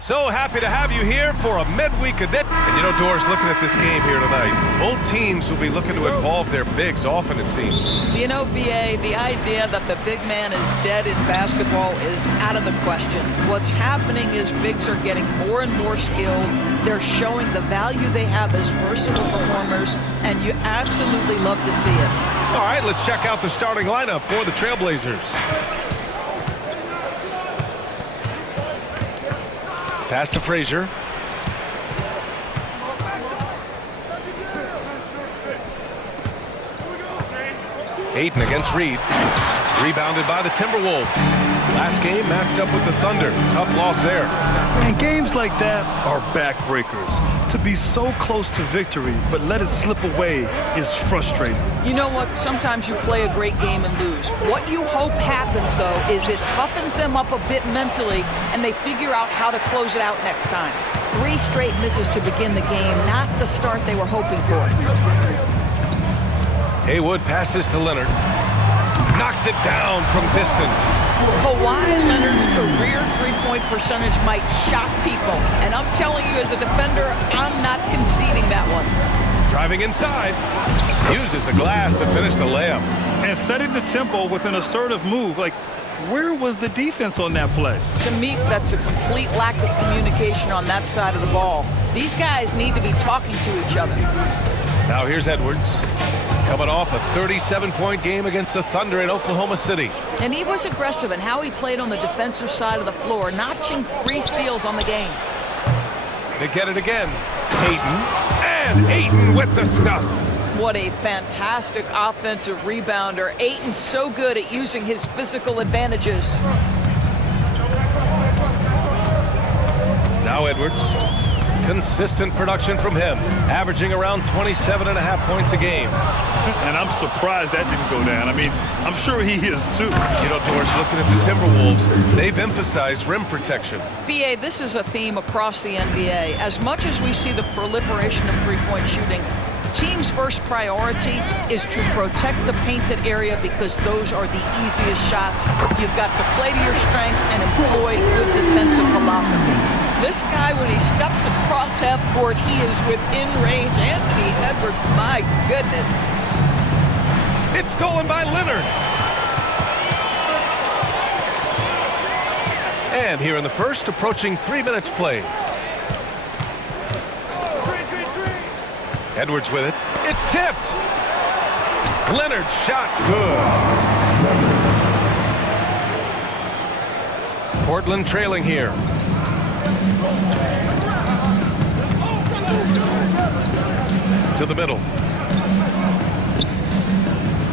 So happy to have you here for a midweek edition. And you know, Doris, looking at this game here tonight, both teams will be looking to involve their bigs often, it seems. You know, BA, the idea that the big man is dead in basketball is out of the question. What's happening is bigs are getting more and more skilled. They're showing the value they have as versatile performers, and you absolutely love to see it. All right, let's check out the starting lineup for the Trailblazers. Pass to Frazier. Ayton against Reed. Rebounded by the Timberwolves. Last game matched up with the Thunder. Tough loss there. And games like that are backbreakers. To be so close to victory, but let it slip away is frustrating. You know what? Sometimes you play a great game and lose. What you hope happens, though, is it toughens them up a bit mentally, and they figure out how to close it out next time. 3 straight misses to begin the game, not the start they were hoping for. Haywood passes to Leonard. Knocks it down from distance. Kawhi Leonard's career three-point percentage might shock people. And I'm telling you, as a defender, I'm not conceding that one. Driving inside. Uses the glass to finish the layup. And setting the tempo with an assertive move. Like, where was the defense on that play? To me, that's a complete lack of communication on that side of the ball. These guys need to be talking to each other. Now here's Edwards. Coming off a 37-point game against the Thunder in Oklahoma City. And he was aggressive in how he played on the defensive side of the floor, notching 3 steals on the game. They get it again. Ayton. And Ayton with the stuff. What a fantastic offensive rebounder. Ayton's so good at using his physical advantages. Now Edwards. Consistent production from him, averaging around 27.5 points a game. And I'm surprised that didn't go down. I mean, I'm sure he is too. You know, Doris, looking at the Timberwolves, they've emphasized rim protection. BA, this is a theme across the NBA. As much as we see the proliferation of three-point shooting, team's first priority is to protect the painted area because those are the easiest shots. You've got to play to your strengths and employ good defensive philosophy. This guy, when he steps across half court, he is within range. Anthony Edwards, my goodness. It's stolen by Leonard. And here in the first, approaching 3 minutes played. Edwards with it. It's tipped. Leonard's shot's good. Portland trailing here. To the middle.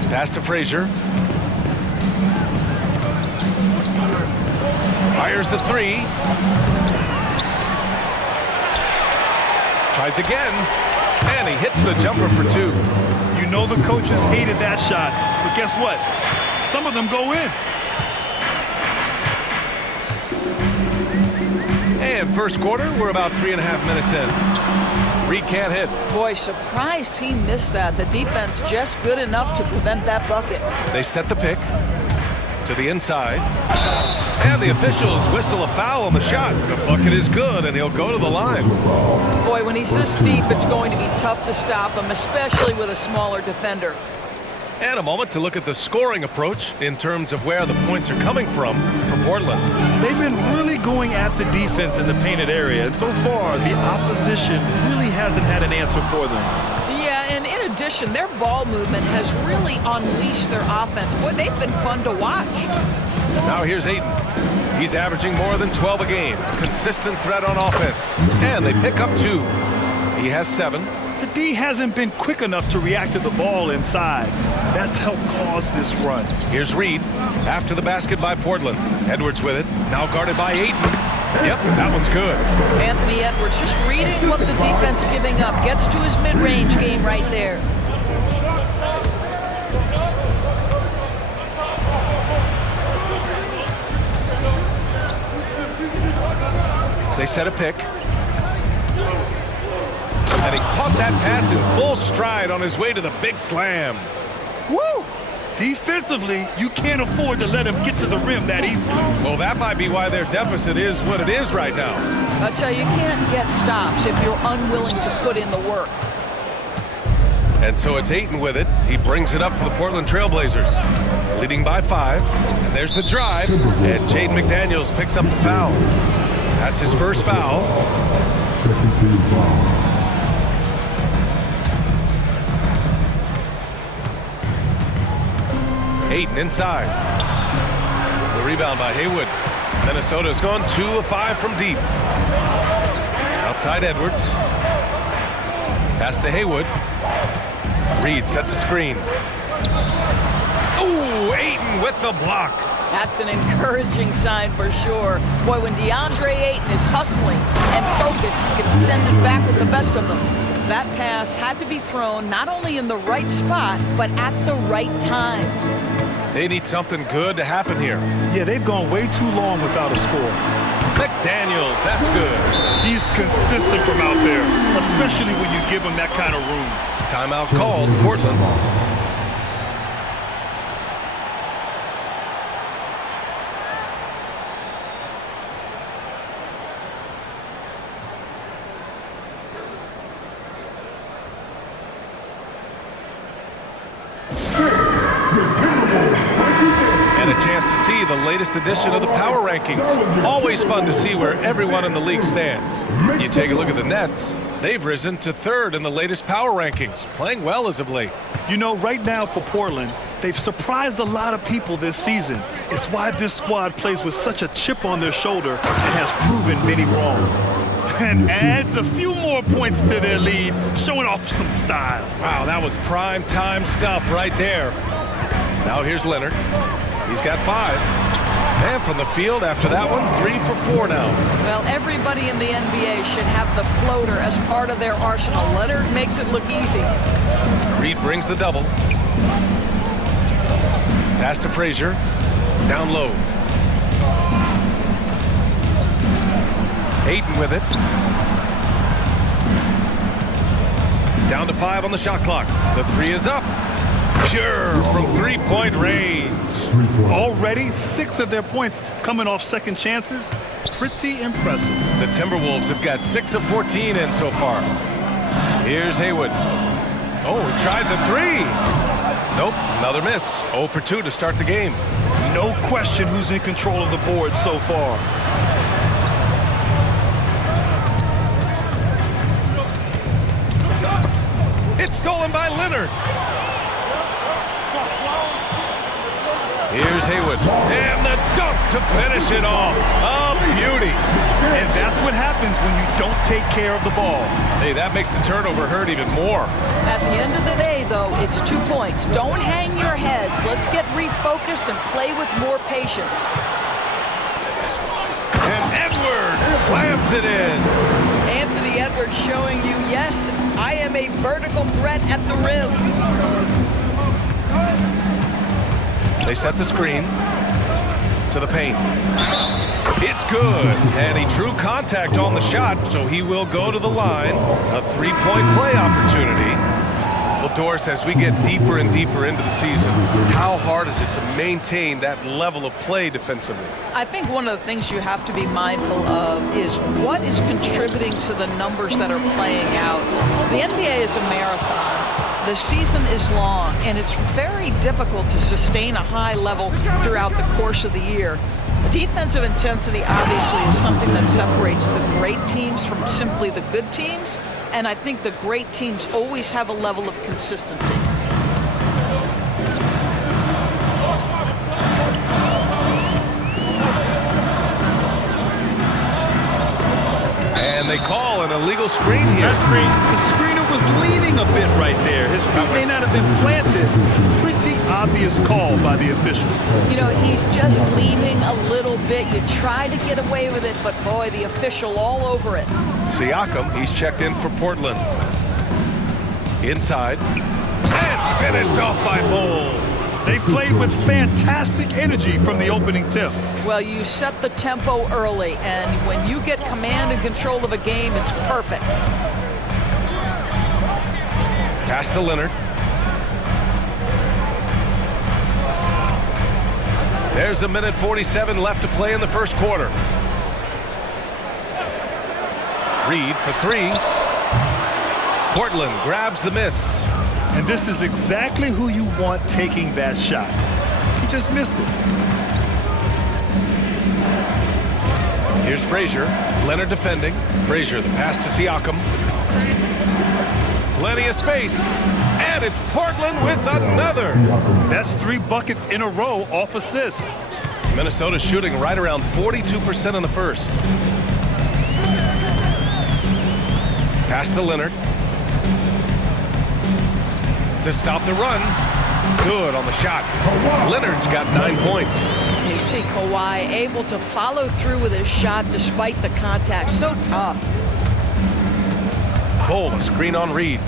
Pass to Frazier. Fires the 3. Tries again. And he hits the jumper for 2. You know the coaches hated that shot. But guess what? Some of them go in. And first quarter, we're about 3.5 minutes in. Reed can't hit. Boy, surprised he missed that. The defense just good enough to prevent that bucket. They set the pick to the inside. And the officials whistle a foul on the shot. The bucket is good, and he'll go to the line. Boy, when he's this deep, it's going to be tough to stop him, especially with a smaller defender. And a moment to look at the scoring approach in terms of where the points are coming from for Portland. They've been really going at the defense in the painted area, and so far, the opposition really hasn't had an answer for them. Yeah, and in addition, their ball movement has really unleashed their offense. Boy, they've been fun to watch. Now here's Ayton. He's averaging more than 12 a game. Consistent threat on offense. And they pick up 2. He has 7. The D hasn't been quick enough to react to the ball inside. That's helped cause this run. Here's Reed after the basket by Portland. Edwards with it. Now guarded by Ayton. Yep, that one's good. Anthony Edwards just reading what the defense giving up. Gets to his mid-range game right there. They set a pick. And he caught that pass in full stride on his way to the big slam. Woo! Defensively, you can't afford to let him get to the rim that easily. Well, that might be why their deficit is what it is right now. I tell you, you can't get stops if you're unwilling to put in the work. And so it's Ayton with it. He brings it up for the Portland Trailblazers, leading by 5. And there's the drive, and Jaden McDaniels picks up the foul. That's his first foul. Second team foul. Ayton inside. The rebound by Haywood. Minnesota's gone 2 of 5 from deep. Outside Edwards. Pass to Haywood. Reed sets a screen. Ooh, Ayton with the block. That's an encouraging sign for sure. Boy, when DeAndre Ayton is hustling and focused, he can send it back with the best of them. That pass had to be thrown not only in the right spot, but at the right time. They need something good to happen here. Yeah, they've gone way too long without a score. McDaniels, that's good. He's consistent from out there, especially when you give him that kind of room. Timeout called, Portland. And a chance to see the latest edition of the Power Rankings. Always fun to see where everyone in the league stands. You take a look at the Nets. They've risen to 3rd in the latest Power Rankings, playing well as of late. You know, right now for Portland, they've surprised a lot of people this season. It's why this squad plays with such a chip on their shoulder and has proven many wrong. And adds a few more points to their lead, showing off some style. Wow, that was prime time stuff right there. Now here's Leonard. He's got 5. And from the field after that one, 3 for 4 now. Well, everybody in the NBA should have the floater as part of their arsenal. Leonard makes it look easy. Reed brings the double. Pass to Frazier. Down low. Ayton with it. Down to 5 on the shot clock. The 3 is up. Pure from 3-point range. Already 6 of their points coming off second chances. Pretty impressive. The Timberwolves have got 6 of 14 in so far. Here's Haywood. Oh, he tries a 3. Nope, another miss. 0 for 2 to start the game. No question who's in control of the board so far. It's stolen by Leonard. Here's Haywood. And the dunk to finish it off. A beauty. And that's what happens when you don't take care of the ball. Hey, that makes the turnover hurt even more. At the end of the day, though, it's 2 points. Don't hang your heads. Let's get refocused and play with more patience. And Edwards slams it in. Anthony Edwards showing you, yes, I am a vertical threat at the rim. They set the screen to the paint. It's good, and he drew contact on the shot, so he will go to the line. A 3-point play opportunity. Well, Doris, as we get deeper and deeper into the season, how hard is it to maintain that level of play defensively? I think one of the things you have to be mindful of is what is contributing to the numbers that are playing out. The NBA is a marathon. The season is long, and it's very difficult to sustain a high level throughout the course of the year. Defensive intensity obviously is something that separates the great teams from simply the good teams, and I think the great teams always have a level of consistency. And they call an illegal screen here. The screener was leaning a bit right there. His feet may not have been planted. Pretty obvious call by the officials. You know, he's just leaning a little bit. You try to get away with it, but boy, the official all over it. Siakam, he's checked in for Portland. Inside. And finished off by Bull. They played with fantastic energy from the opening tip. Well, you set the tempo early, and when you get command and control of a game, it's perfect. Pass to Leonard. There's a minute 47 left to play in the first quarter. Reed for three. Portland grabs the miss. And this is exactly who you want taking that shot. He just missed it. Here's Frazier. Leonard defending. Frazier, the pass to Siakam. Plenty of space. And it's Portland with another. That's 3 buckets in a row off assist. Minnesota shooting right around 42% in the first. Pass to Leonard. To stop the run. Good on the shot. Leonard's got 9 points. You see Kawhi able to follow through with his shot despite the contact. So tough. Bull, a screen on Reed.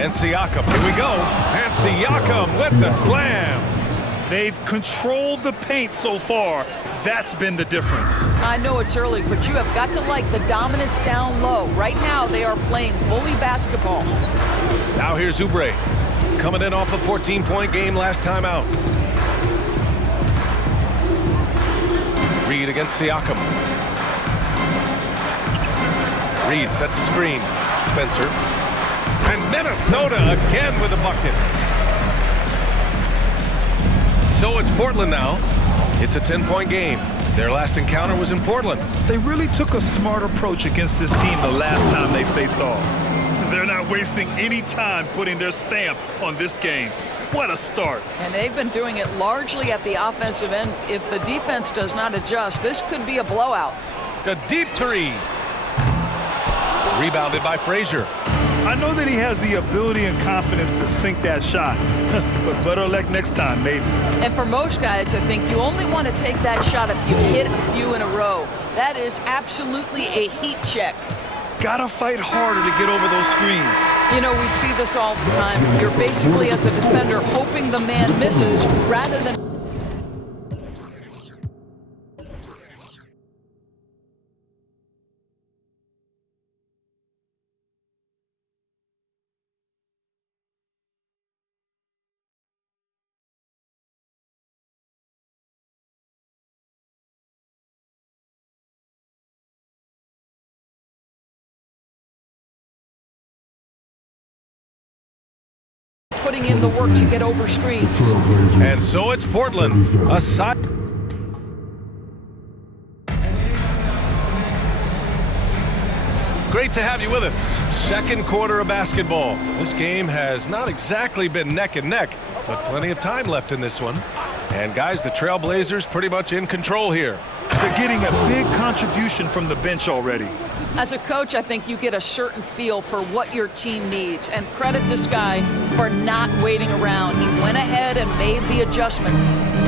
And Siakam, here we go. And Siakam with the slam. They've controlled the paint so far. That's been the difference. I know it's early, but you have got to like the dominance down low. Right now, they are playing bully basketball. Now here's Oubre. Coming in off a 14-point game last time out. Reed against Siakam. Reed sets a screen. Spencer. And Minnesota again with a bucket. So it's Portland now. It's a 10-point game. Their last encounter was in Portland. They really took a smart approach against this team the last time they faced off. They're not wasting any time putting their stamp on this game. What a start. And they've been doing it largely at the offensive end. If the defense does not adjust, this could be a blowout. A deep three. Rebounded by Frazier. I know that he has the ability and confidence to sink that shot, but better luck next time, maybe. And for most guys, I think you only want to take that shot if you hit a few in a row. That is absolutely a heat check. Gotta fight harder to get over those screens. You know, we see this all the time. You're basically, as a defender, hoping the man misses rather than... putting in the work to get over screens. And so it's Portland. A side. Great to have you with us. Second quarter of basketball. This game has not exactly been neck and neck, but plenty of time left in this one. And guys, the Trailblazers pretty much in control here. They're getting a big contribution from the bench already. As a coach, I think you get a certain feel for what your team needs, and credit this guy for not waiting around. He went ahead and made the adjustment.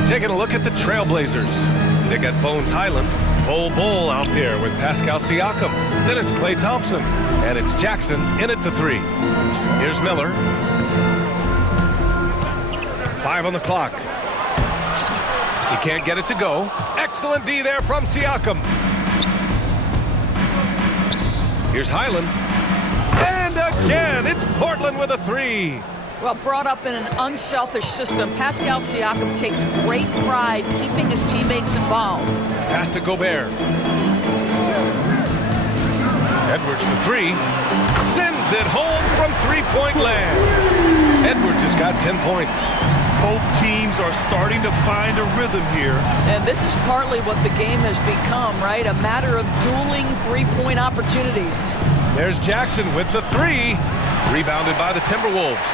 Taking a look at the Trailblazers. They got Bones Highland, Bull out there with Pascal Siakam. Then it's Klay Thompson, and it's Jackson in at the three. Here's Miller. 5 on the clock. He can't get it to go. Excellent D there from Siakam. Here's Highland. And again, it's Portland with a three. Well, brought up in an unselfish system, Pascal Siakam takes great pride keeping his teammates involved. Pass to Gobert. Edwards for three. Sends it home from three-point land. Edwards has got 10 points. Both teams are starting to find a rhythm here. And this is partly what the game has become, right? A matter of dueling three-point opportunities. There's Jackson with the three. Rebounded by the Timberwolves.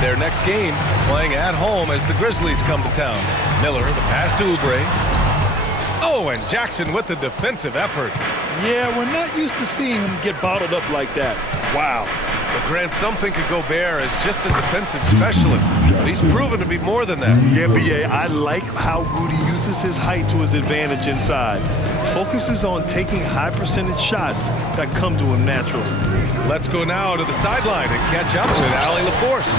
Their next game playing at home as the Grizzlies come to town. Miller, the pass to Oubre. Oh, and Jackson with the defensive effort. Yeah, we're not used to seeing him get bottled up like that. Wow. But Grant, some think of Gobert as just a defensive specialist, but he's proven to be more than that. Yeah, B.A., I like how Rudy uses his height to his advantage inside. Focuses on taking high percentage shots that come to him naturally. Let's go now to the sideline and catch up with Allie LaForce.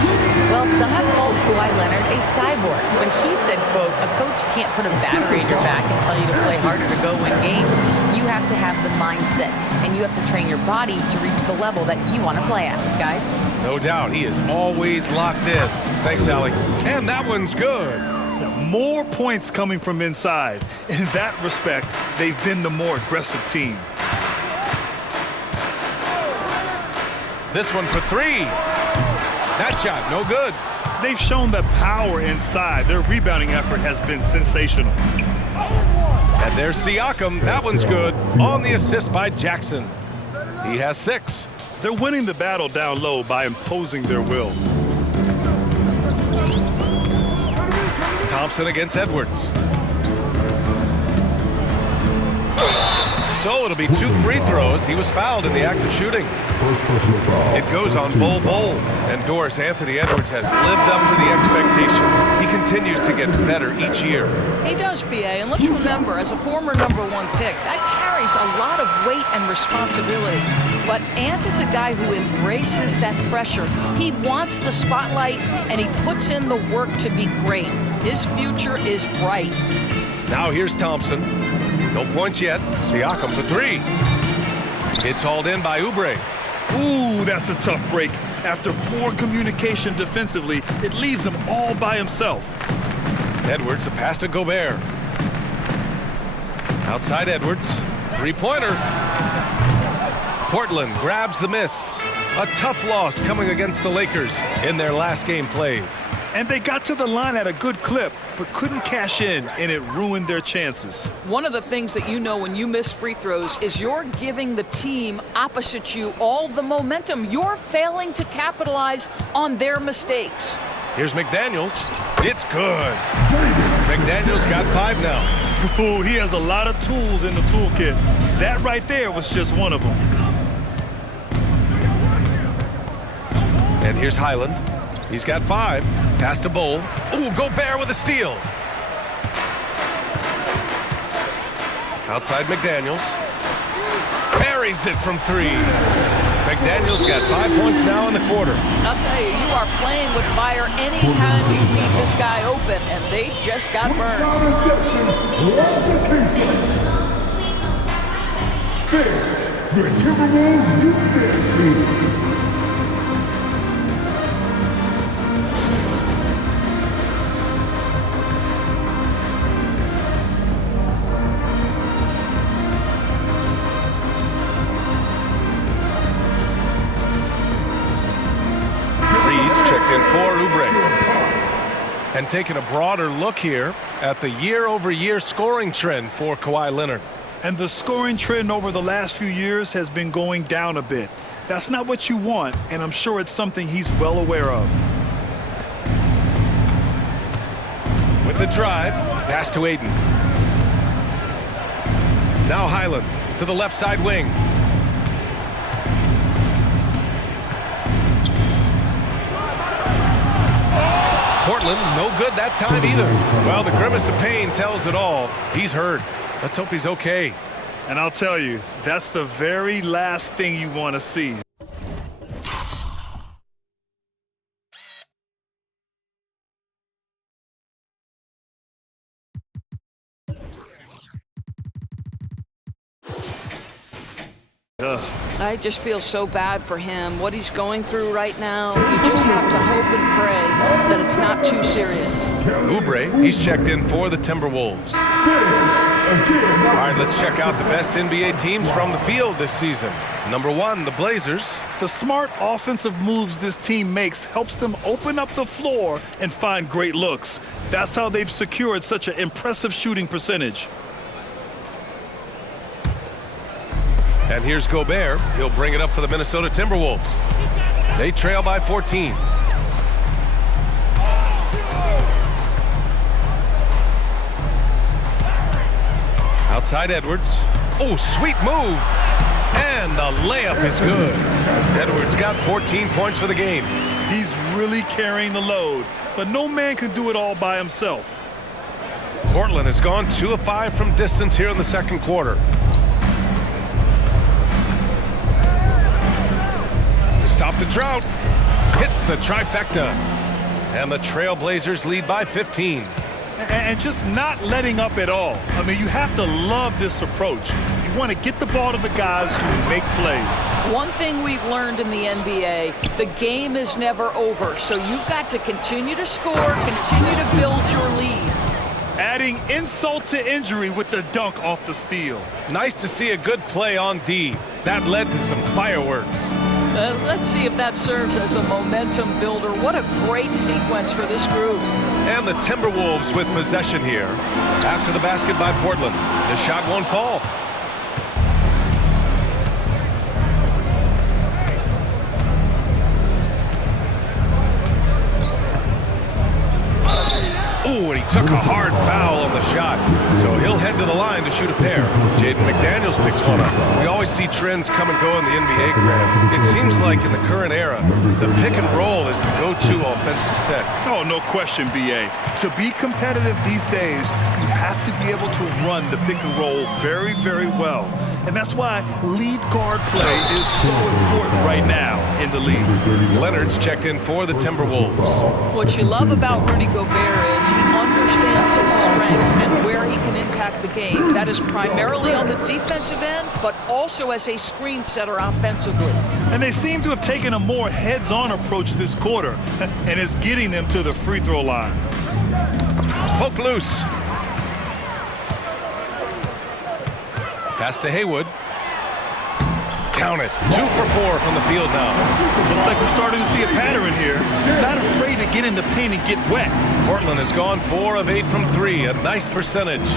Well, some have called Kawhi Leonard a cyborg, but he said, quote, a coach can't put a battery in your back and tell you to play harder to go win games. You have to have the mindset, and you have to train your body to reach the level that you want to play at, guys. No doubt, he is always locked in. Thanks, Allie. And that one's good. more points coming from inside. In that respect, they've been the more aggressive team. This one for three. That shot, no good. They've shown that power inside. Their rebounding effort has been sensational. And there's Siakam. That one's good. On the assist by Jackson. He has 6. They're winning the battle down low by imposing their will. Thompson against Edwards. So it'll be 2 free throws. He was fouled in the act of shooting. It goes on Bol. And Doris, Anthony Edwards has lived up to the expectations. He continues to get better each year. He does, BA, and let's remember, as a former #1 pick, that carries a lot of weight and responsibility. But Ant is a guy who embraces that pressure. He wants the spotlight, and he puts in the work to be great. His future is bright. Now here's Thompson. No points yet. Siakam for 3. It's hauled in by Oubre. Ooh, that's a tough break. After poor communication defensively, it leaves him all by himself. Edwards, a pass to Gobert. Outside Edwards. 3-pointer. Portland grabs the miss. A tough loss coming against the Lakers in their last game played. And they got to the line at a good clip, but couldn't cash in, and it ruined their chances. One of the things that you know when you miss free throws is you're giving the team opposite you all the momentum. You're failing to capitalize on their mistakes. Here's McDaniels. It's good. McDaniels got 5 now. Oh, he has a lot of tools in the toolkit. That right there was just one of them. And here's Highland. He's got 5. Pass to Bol. Ooh, Gobert with a steal. Outside McDaniels. Buries it from 3. McDaniels got 5 points now in the quarter. I'll tell you, you are playing with fire anytime you leave this guy open, and they just got burned. The Timberwolves use this. For Oubre. And taking a broader look here at the year-over-year scoring trend for Kawhi Leonard. And the scoring trend over the last few years has been going down a bit. That's not what you want, and I'm sure it's something he's well aware of. With the drive, pass to Ayton. Now Highland to the left side wing. Portland, no good that time either. Well, the grimace of pain tells it all. He's hurt. Let's hope he's okay. And I'll tell you, that's the very last thing you want to see. I just feel so bad for him. What he's going through right now, you just have to hope and pray that it's not too serious. Oubre, he's checked in for the Timberwolves. All right, let's check out the best NBA teams from the field this season. Number 1, the Blazers. The smart offensive moves this team makes helps them open up the floor and find great looks. That's how they've secured such an impressive shooting percentage. And here's Gobert. He'll bring it up for the Minnesota Timberwolves. They trail by 14. Outside Edwards. Oh, sweet move. And the layup is good. Edwards got 14 points for the game. He's really carrying the load, but no man can do it all by himself. Portland has gone 2 of 5 from distance here in the second quarter. Stop the drought. Hits the trifecta. And the Trailblazers lead by 15. And just not letting up at all. I mean, you have to love this approach. You want to get the ball to the guys who make plays. One thing we've learned in the NBA, the game is never over. So you've got to continue to score, continue to build your lead. adding insult to injury with the dunk off the steal. Nice to see a good play on D. That led to some fireworks. Let's see if that serves as a momentum builder. What a great sequence for this group. And the Timberwolves with possession here. After the basket by Portland. The shot won't fall. Ooh, and he took a hard foul on the shot. So he'll head to the line to shoot a pair. Jaden McDaniels picks one up. We always see trends come and go in the NBA, Graham. It seems like in the current era, the pick and roll is the go-to offensive set. Oh, no question, B.A. To be competitive these days, you have to be able to run the pick and roll very, very well. And that's why lead guard play is so important right now in the league. Leonard's checked in for the Timberwolves. What you love about Rudy Gobert is he understands his strengths and where he can impact the game. That is primarily on the defensive end, but also as a screen setter offensively. And they seem to have taken a more heads-on approach this quarter, and it's getting them to the free throw line. Poke loose. Pass to Haywood. Count it. 2 for 4 from the field now. Looks like we're starting to see a pattern here. Not afraid to get in the paint and get wet. Portland has gone 4 of 8 from 3. A nice percentage.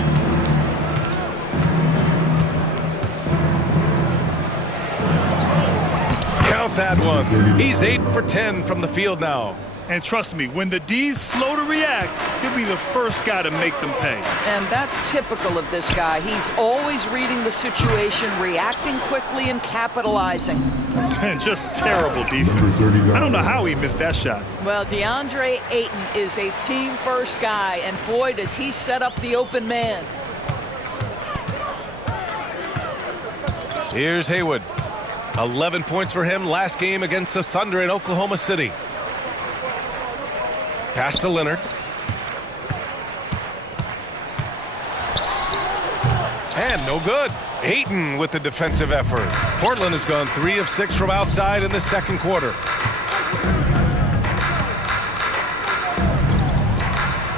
Count that one. He's 8 for 10 from the field now. And trust me, when the D's slow to react, he'll be the first guy to make them pay. And that's typical of this guy. He's always reading the situation, reacting quickly, and capitalizing. And just terrible defense. I don't know how he missed that shot. Well, DeAndre Ayton is a team-first guy, and boy, does he set up the open man. Here's Haywood. 11 points for him last game against the Thunder in Oklahoma City. Pass to Leonard. And no good. Ayton with the defensive effort. Portland has gone 3 of 6 from outside in the second quarter.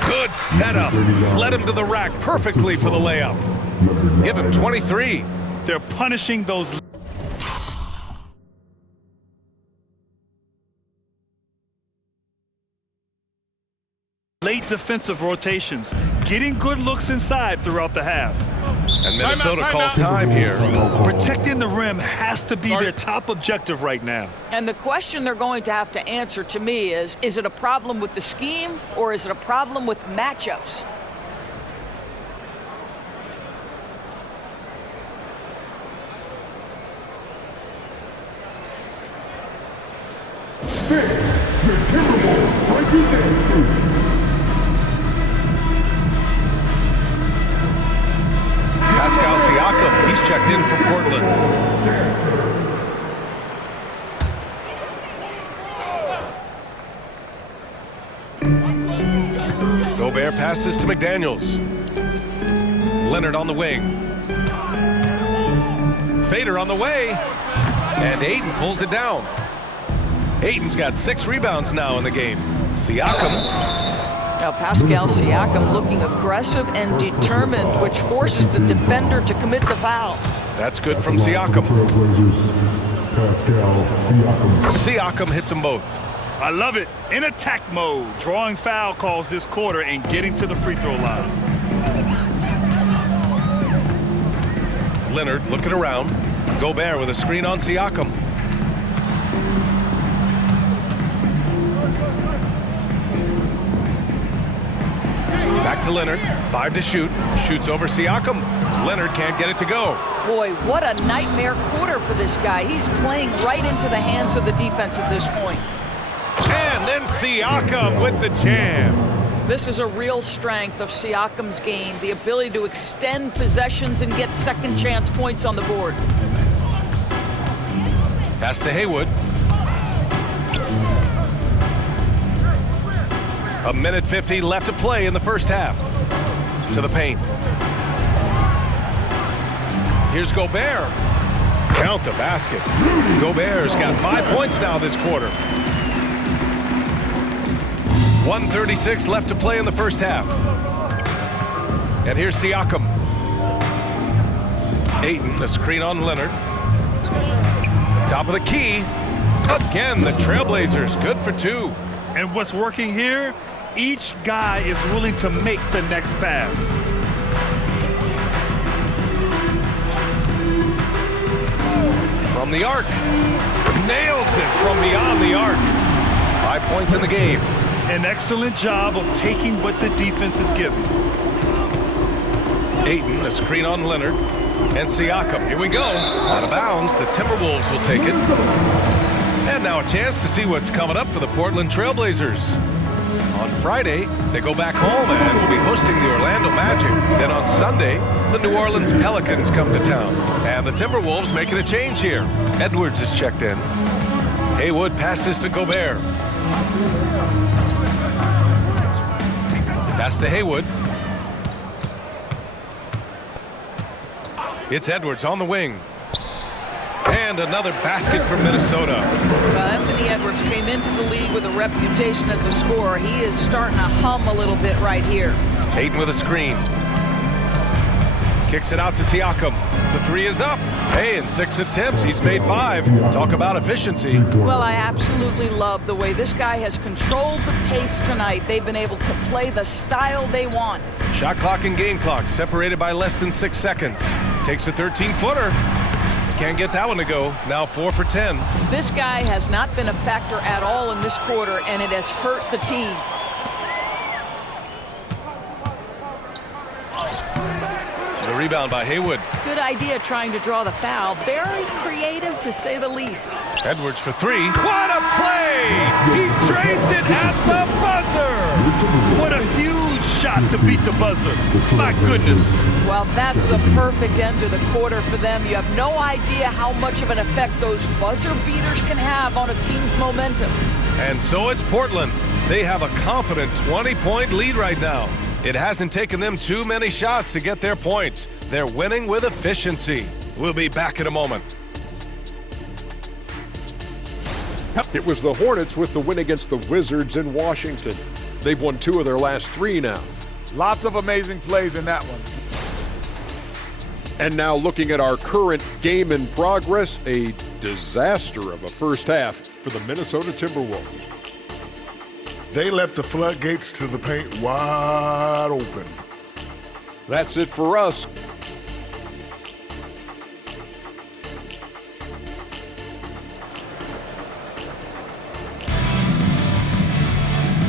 Good setup. Led him to the rack perfectly for the layup. Give him 23. They're punishing those late defensive rotations, getting good looks inside throughout the half. And Minnesota calls time here. Protecting the rim has to be their top objective right now. And the question they're going to have to answer to me is it a problem with the scheme or is it a problem with matchups? The Timberwolves breaking in. Pascal Siakam, he's checked in for Portland. Gobert passes to McDaniels. Leonard on the wing. Fader on the way. And Ayton pulls it down. Ayton's got 6 rebounds now in the game. Siakam. Now Pascal Siakam looking aggressive and determined, which forces the defender to commit the foul. That's good from Siakam. Pascal Siakam. Siakam hits them both. I love it. In attack mode, drawing foul calls this quarter and getting to the free throw line. Leonard looking around. Gobert with a screen on Siakam. Back to Leonard. 5 to shoot. Shoots over Siakam. Leonard can't get it to go. Boy, what a nightmare quarter for this guy. He's playing right into the hands of the defense at this point. And then Siakam with the jam. This is a real strength of Siakam's game, the ability to extend possessions and get second chance points on the board. Pass to Haywood. A minute 50 left to play in the first half. To the paint. Here's Gobert. Count the basket. Gobert's got 5 points now this quarter. 1:36 left to play in the first half. And here's Siakam. Ayton, the screen on Leonard. Top of the key. Again, the Trailblazers, good for 2. And what's working here? Each guy is willing to make the next pass. From the arc. Nails it from beyond the arc. 5 points in the game. An excellent job of taking what the defense is giving. Ayton, a screen on Leonard. And Siakam, here we go. Out of bounds, the Timberwolves will take it. And now a chance to see what's coming up for the Portland Trailblazers. On Friday, they go back home and will be hosting the Orlando Magic. Then on Sunday, the New Orleans Pelicans come to town. And the Timberwolves making a change here. Edwards is checked in. Haywood passes to Gobert. Pass to Haywood. It's Edwards on the wing. And another basket from Minnesota. Anthony Edwards came into the league with a reputation as a scorer. He is starting to hum a little bit right here. Ayton with a screen. Kicks it out to Siakam. The 3 is up. Hey, in 6 attempts, he's made 5. Talk about efficiency. Well, I absolutely love the way this guy has controlled the pace tonight. They've been able to play the style they want. Shot clock and game clock separated by less than 6 seconds. Takes a 13-footer. Can't get that one to go. Now 4 for 10. This guy has not been a factor at all in this quarter, and it has hurt the team. The rebound by Haywood. Good idea trying to draw the foul. Very creative, to say the least. Edwards for 3. What a play! He drains it at the buzzer! What a huge shot to beat the buzzer. My goodness. Well, that's the perfect end to the quarter for them. You have no idea how much of an effect those buzzer beaters can have on a team's momentum. And so it's Portland. They have a confident 20-point lead right now. It hasn't taken them too many shots to get their points. They're winning with efficiency. We'll be back in a moment. It was the Hornets with the win against the Wizards in Washington. They've won 2 of their last 3 now. Lots of amazing plays in that one. And now looking at our current game in progress, a disaster of a first half for the Minnesota Timberwolves. They left the floodgates to the paint wide open. That's it for us.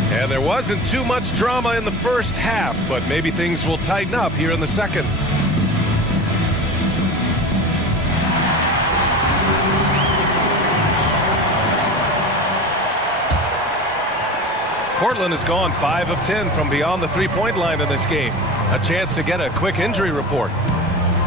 And there wasn't too much drama in the first half, but maybe things will tighten up here in the second. Portland has gone 5 of 10 from beyond the three-point line in this game. A chance to get a quick injury report.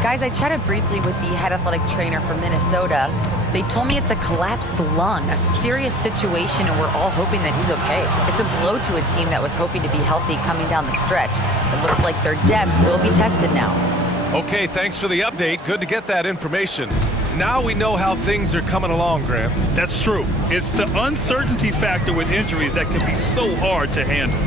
Guys, I chatted briefly with the head athletic trainer from Minnesota. They told me it's a collapsed lung, a serious situation, and we're all hoping that he's okay. It's a blow to a team that was hoping to be healthy coming down the stretch. It looks like their depth will be tested now. Okay, thanks for the update. Good to get that information. Now we know how things are coming along, Grant. That's true. It's the uncertainty factor with injuries that can be so hard to handle.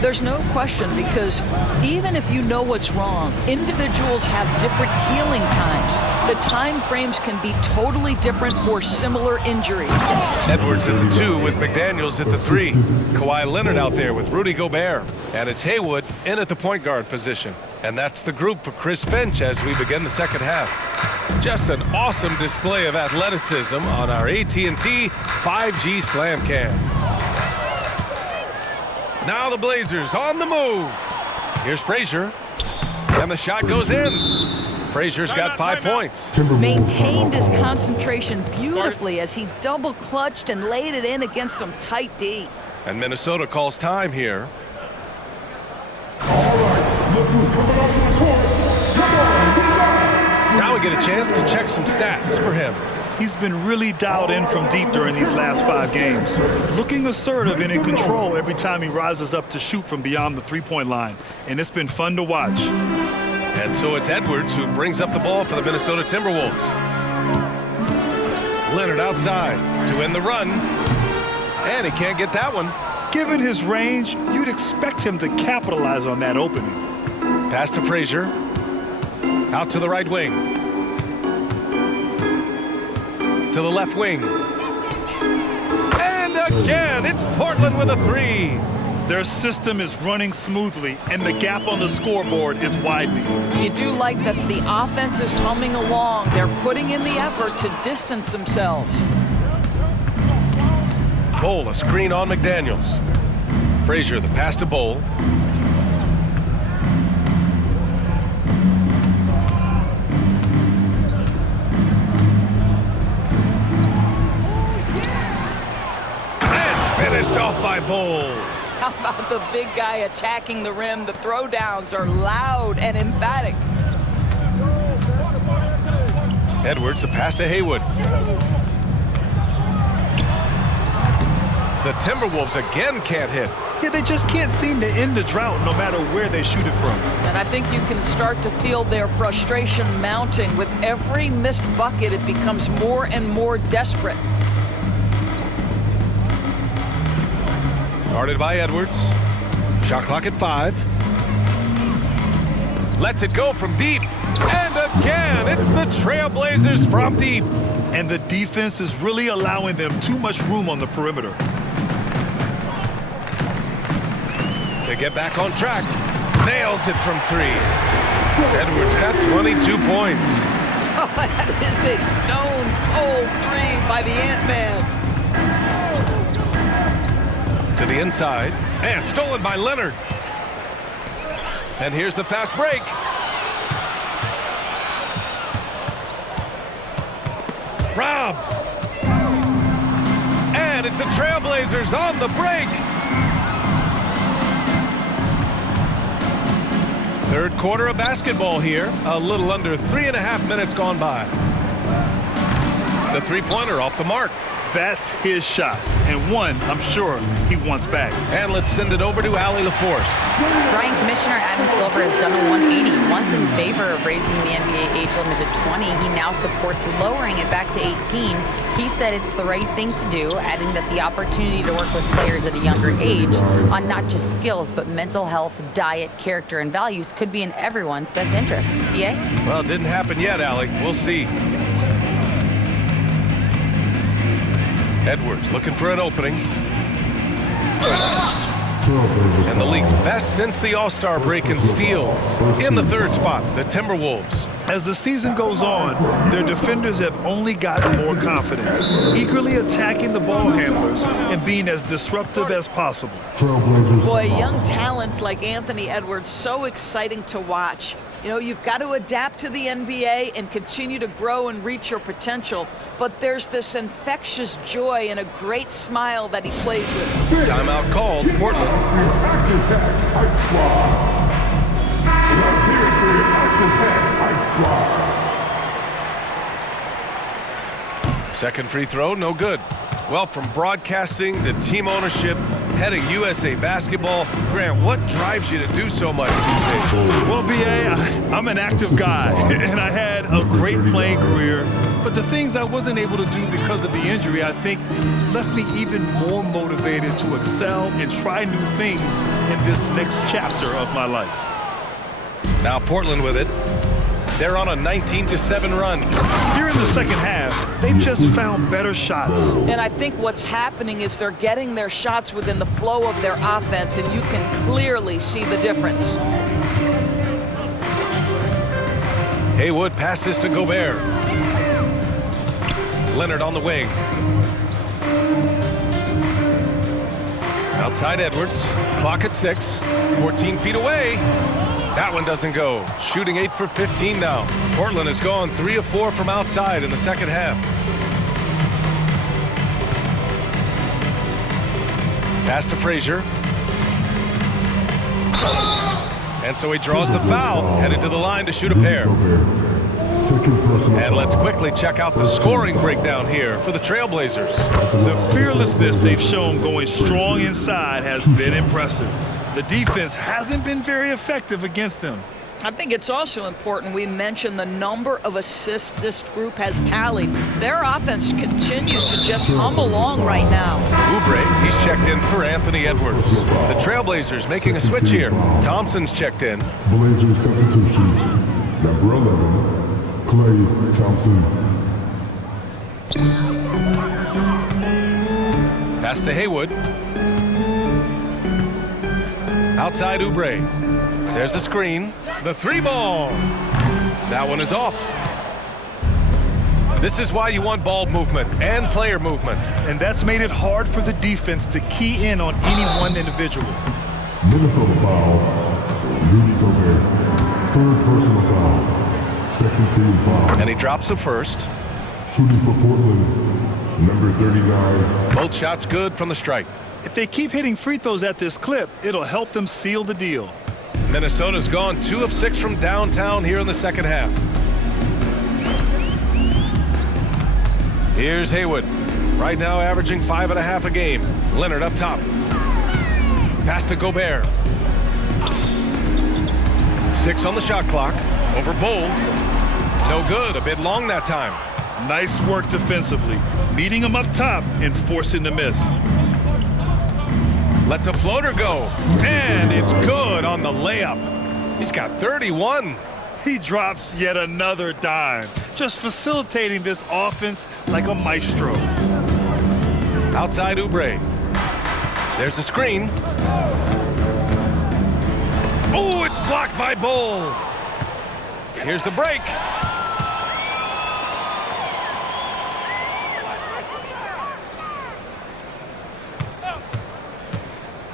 There's no question, because even if you know what's wrong, individuals have different healing times. The time frames can be totally different for similar injuries. Edwards at the 2 with McDaniels at the 3. Kawhi Leonard out there with Rudy Gobert. And it's Haywood in at the point guard position. And that's the group for Chris Finch as we begin the second half. Just an awesome display of athleticism on our AT&T 5G Slam Cam. Now the Blazers on the move. Here's Frazier. And the shot goes in. Frazier's got 5 points. Maintained his concentration beautifully as he double clutched and laid it in against some tight D. And Minnesota calls time here. Now we get a chance to check some stats for him. He's been really dialed in from deep during these last 5 games. Looking assertive and in control every time he rises up to shoot from beyond the three-point line. And it's been fun to watch. And so it's Edwards who brings up the ball for the Minnesota Timberwolves. Leonard outside to end the run. And he can't get that one. Given his range, you'd expect him to capitalize on that opening. Pass to Frazier. Out to the right wing. To the left wing. And again, it's Portland with a three. Their system is running smoothly, and the gap on the scoreboard is widening. You do like that the offense is humming along. They're putting in the effort to distance themselves. Bowl, a screen on McDaniels. Frazier, the pass to Bowl. And finished off by Bowl. How about the big guy attacking the rim? The throwdowns are loud and emphatic. Edwards, the pass to Haywood. The Timberwolves again can't hit. Yeah, they just can't seem to end the drought no matter where they shoot it from. And I think you can start to feel their frustration mounting. With every missed bucket, it becomes more and more desperate. Guarded by Edwards. Shot clock at 5. Lets it go from deep. And again, it's the Trailblazers from deep. And the defense is really allowing them too much room on the perimeter. To get back on track. Nails it from 3. Edwards got 22 points. Oh, that is a stone-cold 3 by the Ant-Man. To the inside, and stolen by Leonard. And here's the fast break. Robbed. And it's the Trailblazers on the break. Third quarter of basketball here. A little under 3.5 minutes gone by. The three-pointer off the mark. That's his shot, and one I'm sure he wants back. And let's send it over to Allie LaForce. Brian, Commissioner Adam Silver has done a 180. Once in favor of raising the NBA age limit to 20, he now supports lowering it back to 18. He said it's the right thing to do, adding that the opportunity to work with players at a younger age on not just skills, but mental health, diet, character, and values could be in everyone's best interest. BA? Well, it didn't happen yet, Allie. We'll see. Edwards looking for an opening. And the league's best since the All-Star break in steals. In the third spot, the Timberwolves. As the season goes on, their defenders have only gotten more confidence, eagerly attacking the ball handlers and being as disruptive as possible. Boy, young talents like Anthony Edwards, so exciting to watch. You know, you've got to adapt to the NBA and continue to grow and reach your potential. But there's this infectious joy and a great smile that he plays with. Timeout called, Portland. Second free throw, no good. Well, from broadcasting to team ownership, heading USA Basketball, Grant, what drives you to do so much these days? Well, BA, I'm an active guy, and I had a great playing career, but the things I wasn't able to do because of the injury, I think, left me even more motivated to excel and try new things in this next chapter of my life. Now Portland with it. They're on a 19-7 run. Here in the second half, they've just found better shots. And I think what's happening is they're getting their shots within the flow of their offense, and you can clearly see the difference. Haywood passes to Gobert. Leonard on the wing. Outside Edwards. Clock at 6. 14 feet away. That one doesn't go. Shooting 8 for 15 now. Portland has gone 3 of 4 from outside in the second half. Pass to Frazier. And so he draws the foul, headed to the line to shoot a pair. And let's quickly check out the scoring breakdown here for the Trailblazers. The fearlessness they've shown going strong inside has been impressive. The defense hasn't been very effective against them. I think it's also important we mention the number of assists this group has tallied. Their offense continues to just hum along right now. Oubre, he's checked in for Anthony Edwards. The Trailblazers making a switch here. Thompson's checked in. Blazers substitution. Number 11, Klay Thompson. Pass to Haywood. Outside Oubre. There's a screen. The 3-ball. That one is off. This is why you want ball movement and player movement. And that's made it hard for the defense to key in on any one individual. Minnesota foul. Rudy Gobert. Third personal foul. Second team foul. And he drops the first. Shooting for Portland. Number 39. Both shots good from the strike. If they keep hitting free throws at this clip, it'll help them seal the deal. Minnesota's gone 2 of 6 from downtown here in the second half. Here's Haywood. Right now averaging 5.5 a game. Leonard up top. Pass to Gobert. 6 on the shot clock. Over Bowl. No good. A bit long that time. Nice work defensively, meeting him up top and forcing the miss. Lets a floater go. And it's good on the layup. He's got 31. He drops yet another dime, just facilitating this offense like a maestro. Outside Oubre. There's a screen. Oh, it's blocked by Bowl. Here's the break.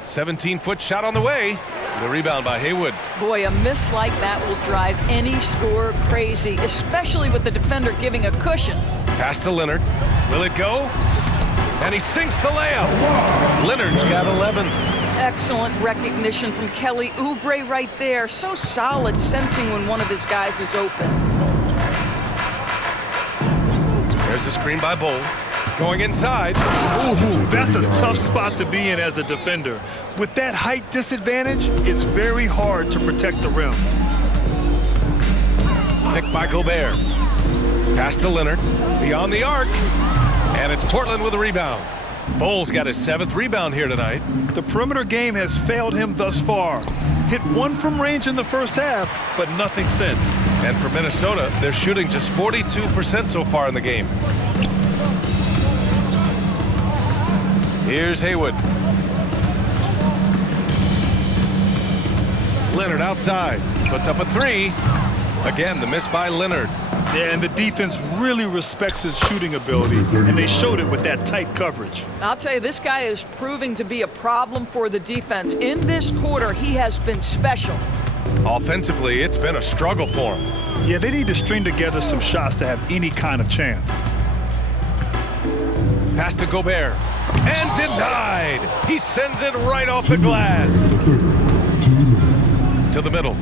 "17-foot shot on the way." The rebound by Haywood. Boy, a miss like that will drive any scorer crazy, especially with the defender giving a cushion. Pass to Leonard. Will it go? And he sinks the layup. Leonard's got 11. Excellent recognition from Kelly Oubre right there. So solid, sensing when one of his guys is open. There's a screen by Bowl. Going inside. Ooh, that's a tough spot to be in as a defender. With that height disadvantage, it's very hard to protect the rim. Picked by Gobert. Pass to Leonard. Beyond the arc. And it's Portland with a rebound. Bowles got his 7th rebound here tonight. The perimeter game has failed him thus far. Hit 1 from range in the first half, but nothing since. And for Minnesota, they're shooting just 42% so far in the game. Here's Haywood. Leonard outside. Puts up a 3. Again, the miss by Leonard. Yeah, and the defense really respects his shooting ability, and they showed it with that tight coverage. I'll tell you, this guy is proving to be a problem for the defense. In this quarter, he has been special. Offensively, it's been a struggle for him. Yeah, they need to string together some shots to have any kind of chance. Pass to Gobert. And denied. He sends it right off the glass. To the middle.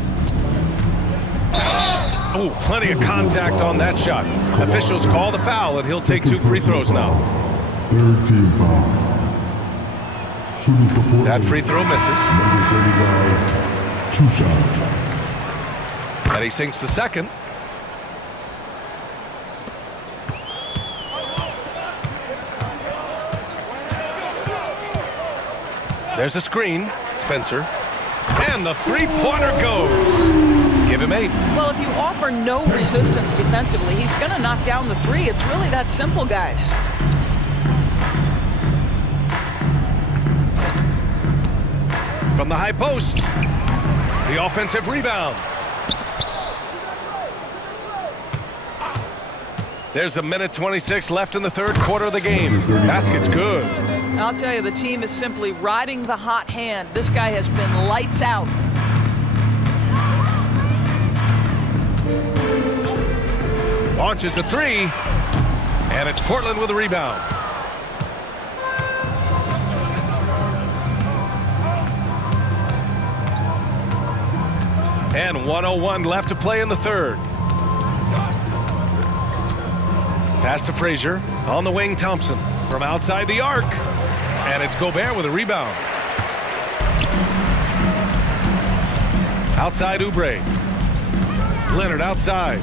Oh, plenty of contact on that shot. Officials call the foul, and he'll take 2 free throws now. Third team foul. Shooting for Portland. That free throw misses. Number 39, 2 shots. And he sinks the second. There's a screen. Spencer. And the 3-pointer goes. Give him 8. Well, if you offer no resistance defensively, he's going to knock down the 3. It's really that simple, guys. From the high post. The offensive rebound. There's a minute 26 left in the third quarter of the game. Basket's good. I'll tell you, the team is simply riding the hot hand. This guy has been lights out. Launches a 3. And it's Portland with a rebound. And 1:01 left to play in the third. Pass to Frazier. On the wing, Thompson. From outside the arc. And it's Gobert with a rebound. Outside Oubre. Leonard outside.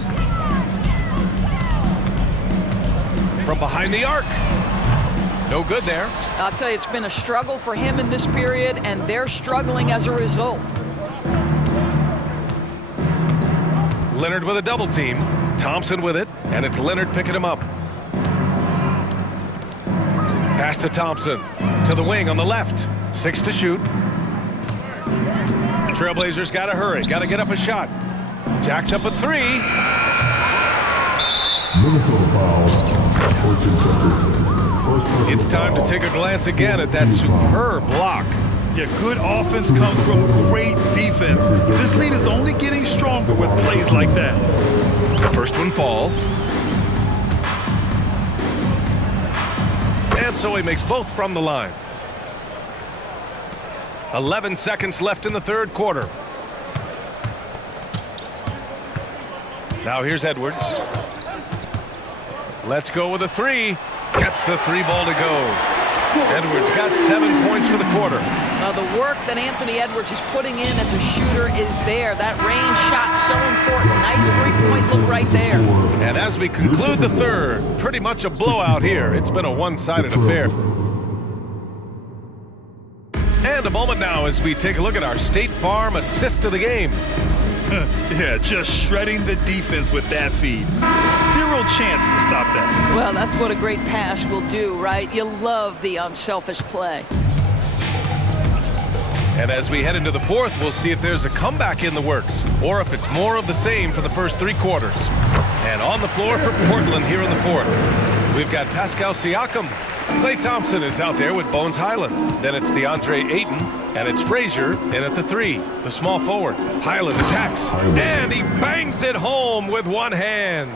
From behind the arc. No good there. I'll tell you, it's been a struggle for him in this period, and they're struggling as a result. Leonard with a double team. Thompson with it, and it's Leonard picking him up. Pass to Thompson. To the wing on the left. 6 to shoot. Trailblazers got to hurry. Got to get up a shot. Jack's up at 3. Minnesota foul. 14 seconds. It's time to take a glance again at that superb block. Yeah, good offense comes from great defense. This lead is only getting stronger with plays like that. The first one falls. And so he makes both from the line. 11 seconds left in the third quarter. Now here's Edwards. Let's go with a 3. Gets the 3 ball to go. Edwards got 7 points for the quarter. The work that Anthony Edwards is putting in as a shooter is there. That range shot so important. Nice 3-point look right there. And as we conclude the third, pretty much a blowout here. It's been a one-sided affair. And a moment now as we take a look at our State Farm assist of the game. Yeah, just shredding the defense with that feed. Zero chance to stop that. Well, that's what a great pass will do, right? You love the unselfish play. And as we head into the fourth, we'll see if there's a comeback in the works or if it's more of the same for the first 3 quarters. And on the floor for Portland here in the fourth, we've got Pascal Siakam. Klay Thompson is out there with Bones Highland. Then it's DeAndre Ayton, and it's Frazier in at the 3, the small forward. Highland attacks, and he bangs it home with one hand.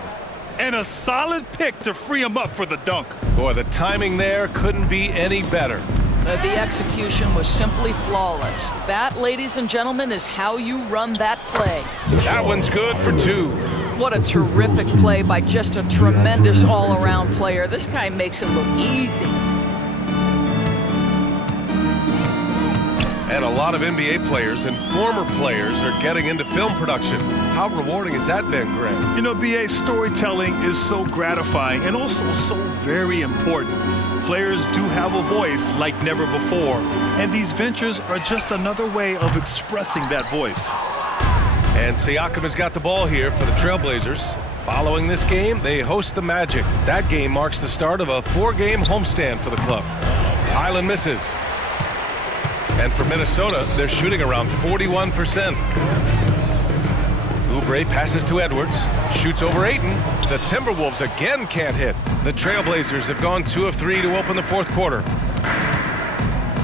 And a solid pick to free him up for the dunk. Boy, the timing there couldn't be any better. The execution was simply flawless. That, ladies and gentlemen, is how you run that play. That one's good for 2. What a terrific play by just a tremendous all-around player. This guy makes it look easy. And a lot of NBA players and former players are getting into film production. How rewarding has that been, Graham? You know, BA, storytelling is so gratifying and also so very important. Players do have a voice like never before, and these ventures are just another way of expressing that voice. And Siakam has got the ball here for the Trailblazers. Following this game, they host the Magic. That game marks the start of a 4-game homestand for the club. Highland misses. And for Minnesota, they're shooting around 41%. Oubre passes to Edwards, shoots over Ayton. The Timberwolves again can't hit. The Trailblazers have gone 2 of 3 to open the fourth quarter.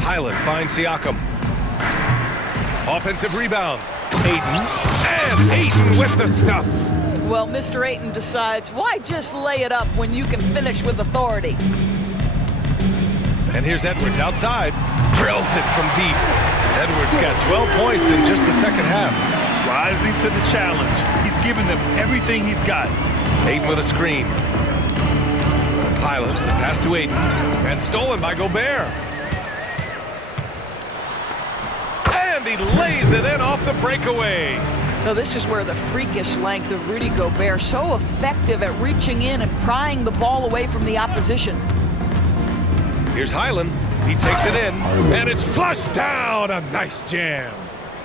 Highland finds Siakam. Offensive rebound. Ayton, and Ayton with the stuff. Well, Mr. Ayton decides, why just lay it up when you can finish with authority? And here's Edwards outside, drills it from deep. Edwards got 12 points in just the second half. Rising to the challenge. He's given them everything he's got. Ayton with a screen. Highland, pass to Ayton, and stolen by Gobert. And he lays it in off the breakaway. So this is where the freakish length of Rudy Gobert, so effective at reaching in and prying the ball away from the opposition. Here's Highland. He takes it in, and it's flushed down. A nice jam.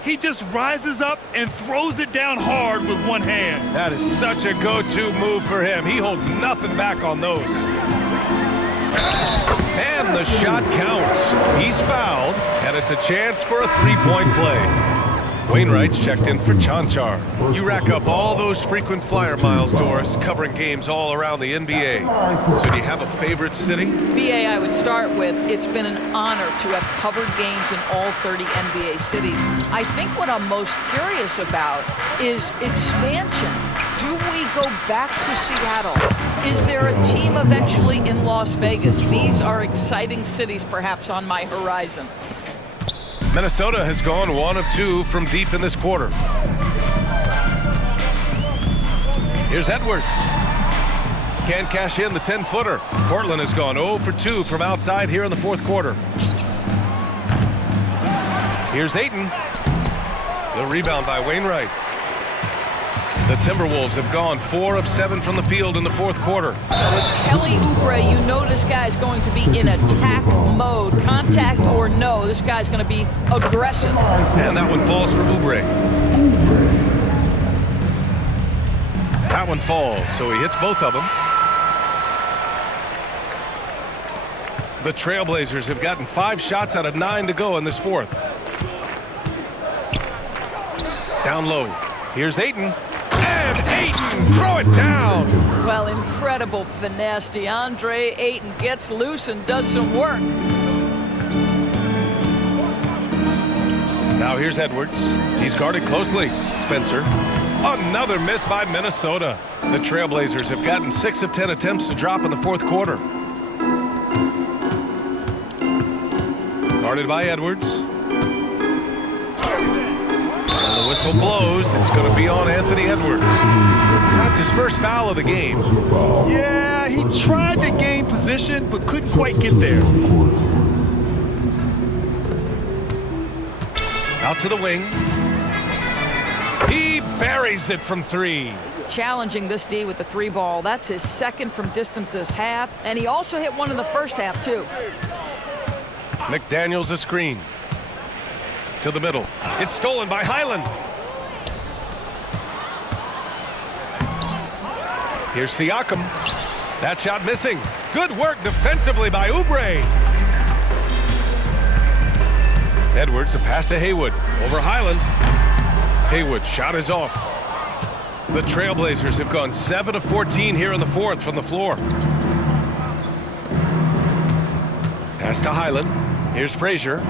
He just rises up and throws it down hard with one hand. That is such a go-to move for him. He holds nothing back on those. And the shot counts. He's fouled, and it's a chance for a 3-point play. Wainwright's checked in for Chanchar. You rack up all those frequent flyer miles, Doris, covering games all around the NBA. So do you have a favorite city? BA, I would start with, it's been an honor to have covered games in all 30 NBA cities. I think what I'm most curious about is expansion. Do we go back to Seattle? Is there a team eventually in Las Vegas? These are exciting cities perhaps on my horizon. Minnesota has gone 1 of 2 from deep in this quarter. Here's Edwards. Can't cash in the 10-footer. Portland has gone 0 for 2 from outside here in the fourth quarter. Here's Ayton. The rebound by Wainwright. The Timberwolves have gone 4 of 7 from the field in the fourth quarter. With Kelly Oubre, you know this guy's going to be in attack mode. Contact or no, this guy's going to be aggressive. And that one falls for Oubre. That one falls, so he hits both of them. The Trailblazers have gotten 5 shots out of 9 to go in this fourth. Down low. Here's Ayton. And Ayton, throw it down. Well, incredible finesse. DeAndre Ayton gets loose and does some work. Now here's Edwards. He's guarded closely. Spencer. Another miss by Minnesota. The Trailblazers have gotten 6 of 10 attempts to drop in the fourth quarter. Guarded by Edwards. And the whistle blows. It's going to be on Anthony Edwards. That's his first foul of the game. Yeah, he tried to gain position, but couldn't quite get there. Out to the wing. He buries it from 3. Challenging this D with the 3 ball. That's his second from distance this half. And he also hit one in the first half, too. McDaniels a screen. To the middle. It's stolen by Highland. Here's Siakam. That shot missing. Good work defensively by Oubre. Edwards, the pass to Haywood. Over Highland. Haywood, shot is off. The Trailblazers have gone 7 of 14 here in the fourth from the floor. Pass to Highland. Here's Frazier.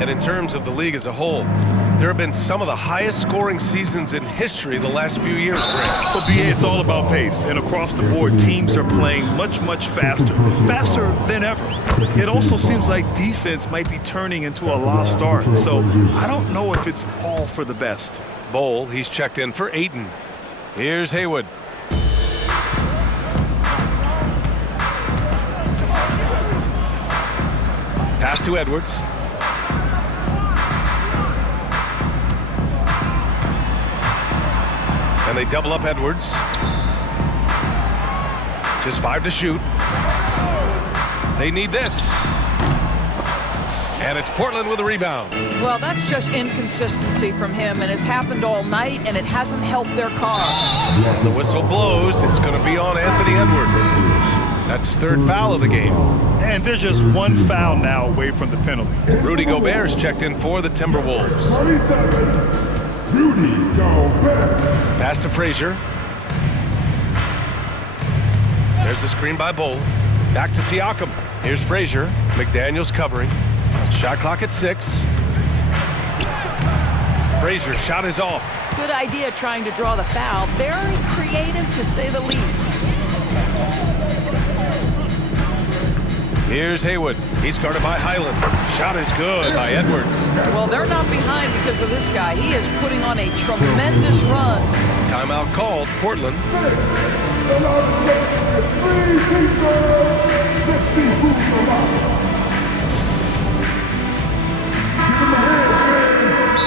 And in terms of the league as a whole, there have been some of the highest scoring seasons in history the last few years, Greg. But BA, it's all about pace. And across the board, teams are playing much, much faster. Faster than ever. It also seems like defense might be turning into a lost art. So I don't know if it's all for the best. Bol, he's checked in for Ayton. Here's Haywood. Pass to Edwards. And they double up Edwards. Just 5 to shoot. They need this. And it's Portland with a rebound. Well, that's just inconsistency from him, and it's happened all night, and it hasn't helped their cause. And the whistle blows. It's going to be on Anthony Edwards. That's his 3rd foul of the game. And there's just 1 foul now away from the penalty. Rudy Gobert's checked in for the Timberwolves. Rudy Gobert. Pass to Frazier. There's the screen by Bol. Back to Siakam. Here's Frazier. McDaniels covering. Shot clock at 6. Frazier, shot is off. Good idea trying to draw the foul. Very creative, to say the least. Here's Haywood. He's guarded by Highland. Shot is good by Edwards. Well, they're not behind because of this guy. He is putting on a tremendous run. Timeout called. Portland.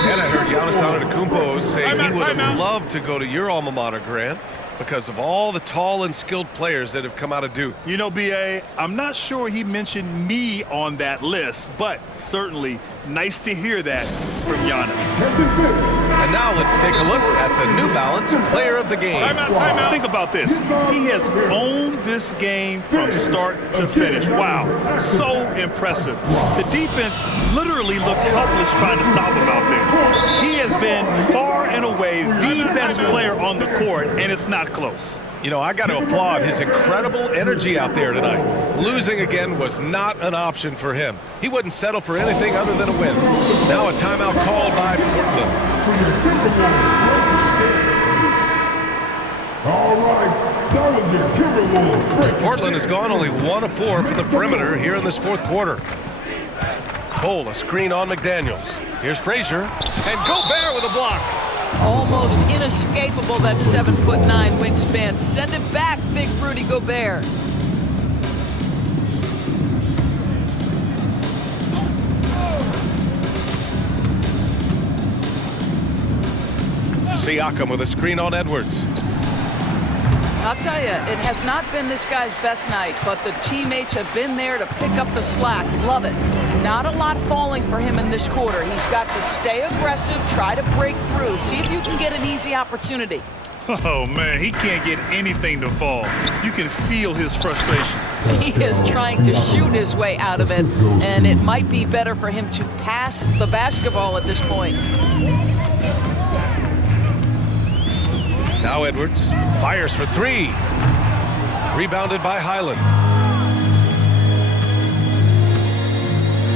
And I heard Giannis Antetokounmpo say he would have loved to go to your alma mater, Grant, because of all the tall and skilled players that have come out of Duke. You know, BA, I'm not sure he mentioned me on that list, but certainly nice to hear that from Giannis. And now let's take a look at the New Balance Player of the Game. Timeout. Think about this. He has owned this game from start to finish. Wow, so impressive. The defense literally looked helpless trying to stop him out there. He has been far and away the best player on the court, and it's not close. You know, I got to applaud his incredible energy out there tonight. Losing again was not an option for him. He wouldn't settle for anything other than a win. Now a timeout called by Portland. All right, that was your Timberwolves. Portland has gone only 1 of 4 from the perimeter here in this fourth quarter. Bol, a screen on McDaniels. Here's Frazier, and Gobert with a block. Almost inescapable, that 7'9" wingspan. Send it back, big Rudy Gobert. Siakam with a screen on Edwards. I'll tell you, it has not been this guy's best night, but the teammates have been there to pick up the slack. Love it. Not a lot falling for him in this quarter. He's got to stay aggressive, try to break through, see if you can get an easy opportunity. Oh, man, he can't get anything to fall. You can feel his frustration. He is trying to shoot his way out of it, and it might be better for him to pass the basketball at this point. Now Edwards fires for three. Rebounded by Highland.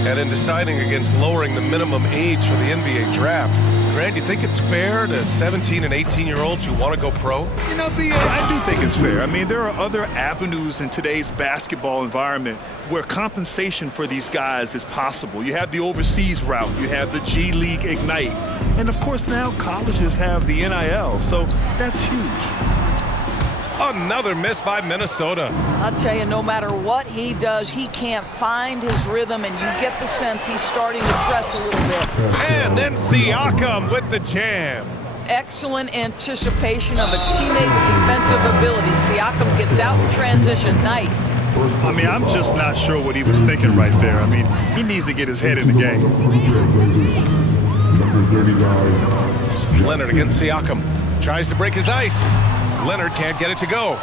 And in deciding against lowering the minimum age for the NBA draft, Grant, do you think it's fair to 17 and 18-year-olds who want to go pro? You know, B.A., I do think it's fair. I mean, there are other avenues in today's basketball environment where compensation for these guys is possible. You have the overseas route. You have the G League Ignite. And, of course, now colleges have the NIL, so that's huge. Another miss by Minnesota. I'll tell you, no matter what he does, he can't find his rhythm, and you get the sense he's starting to press a little bit. And then Siakam with the jam. Excellent anticipation of a teammate's defensive ability. Siakam gets out in transition. Nice. I mean, I'm just not sure what he was thinking right there. I mean, he needs to get his head in the game. Leonard against Siakam. Tries to break his ice. Leonard can't get it to go.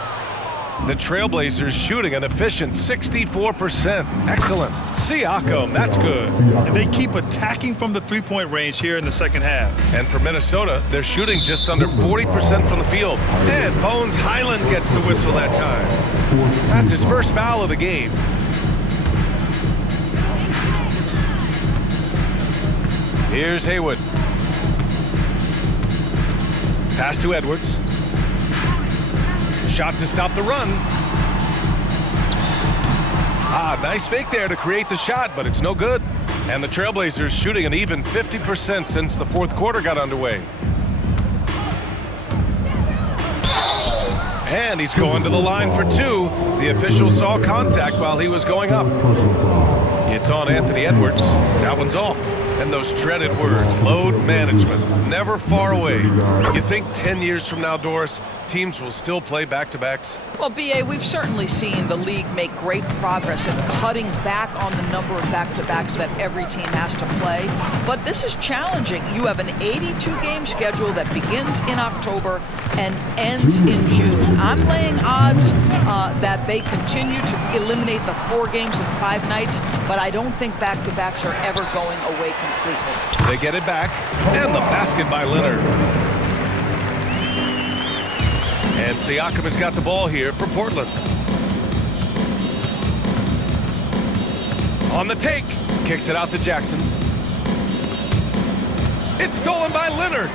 The Trailblazers shooting an efficient 64%. Excellent. Siakam, that's good. And they keep attacking from the three-point range here in the second half. And for Minnesota, they're shooting just under 40% from the field. And Bones Highland gets the whistle that time. That's his first foul of the game. Here's Haywood. Pass to Edwards. Shot to stop the run. Nice fake there to create the shot, but it's no good. And the Trailblazers shooting an even 50% since the fourth quarter got underway. And he's going to the line for two. The official saw contact while he was going up. It's on Anthony Edwards. That one's off. And those dreaded words, load management, never far away. You think 10 years from now, Doris, teams will still play back-to-backs? Well, B.A., we've certainly seen the league make great progress in cutting back on the number of back-to-backs that every team has to play. But this is challenging. You have an 82-game schedule that begins in October and ends in June. I'm laying odds that they continue to eliminate the 4 games in 5 nights, but I don't think back-to-backs are ever going away completely. They get it back, and the basket by Leonard. And Siakam has got the ball here for Portland. On the take, kicks it out to Jackson. It's stolen by Leonard.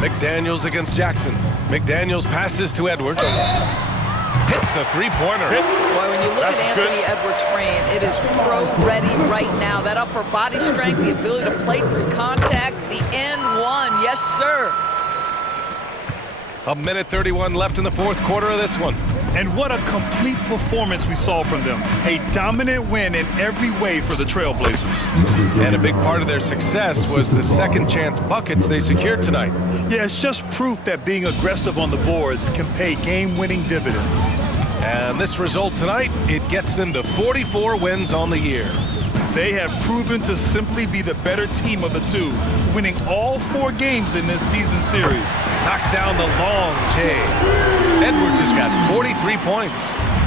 McDaniels against Jackson. McDaniels passes to Edwards. Hits a three-pointer. Boy, when you look at Anthony Edwards' frame, it is pro-ready right now. That upper body strength, the ability to play through contact, the and one. Yes, sir. A minute 31 left in the fourth quarter of this one. And what a complete performance we saw from them. A dominant win in every way for the Trailblazers. And a big part of their success was the second chance buckets they secured tonight. Yeah, it's just proof that being aggressive on the boards can pay game-winning dividends. And this result tonight, it gets them to 44 wins on the year. They have proven to simply be the better team of the two, winning all 4 games in this season series. Knocks down the long J. Edwards has got 43 points.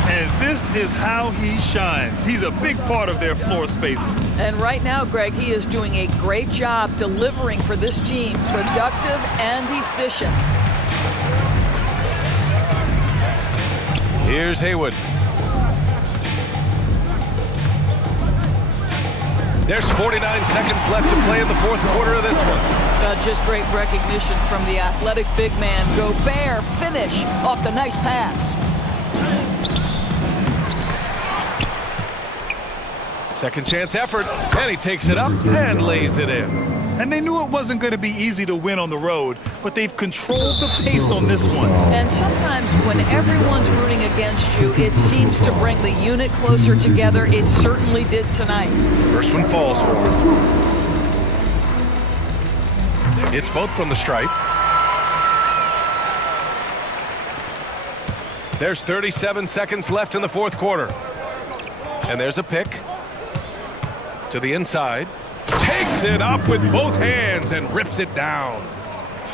And this is how he shines. He's a big part of their floor spacing. And right now, Greg, he is doing a great job delivering for this team, productive and efficient. Here's Haywood. There's 49 seconds left to play in the fourth quarter of this one. Just great recognition from the athletic big man. Gobert finish off the nice pass. Second chance effort, and he takes it up and lays it in. And they knew it wasn't going to be easy to win on the road, but they've controlled the pace on this one. And sometimes when everyone's rooting against you, it seems to bring the unit closer together. It certainly did tonight. First one falls for him. It's both from the stripe. There's 37 seconds left in the fourth quarter. And there's a pick to the inside. Takes it up with both hands and rips it down.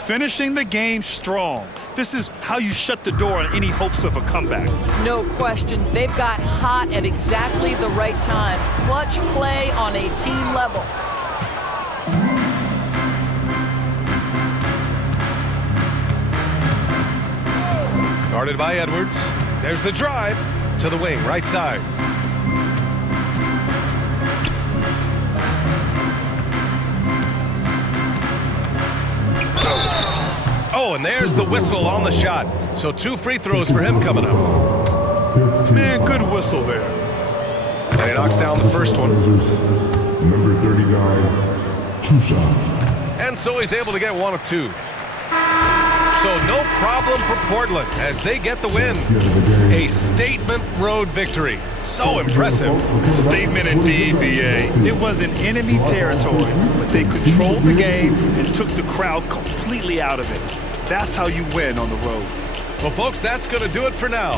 Finishing the game strong. This is how you shut the door on any hopes of a comeback. No question, they've got hot at exactly the right time. Clutch play on a team level. Guarded by Edwards. There's the drive to the wing, right side. Oh, and there's the whistle on the shot. So 2 free throws for him coming up. Man, good whistle there. And he knocks down the first one. Number 39, 2 shots. And so he's able to get 1 of 2. So no problem for Portland as they get the win. A statement road victory. So impressive. Statement indeed, BA. It was in enemy territory, but they controlled the game and took the crowd completely out of it. That's how you win on the road. Well, folks, that's going to do it for now.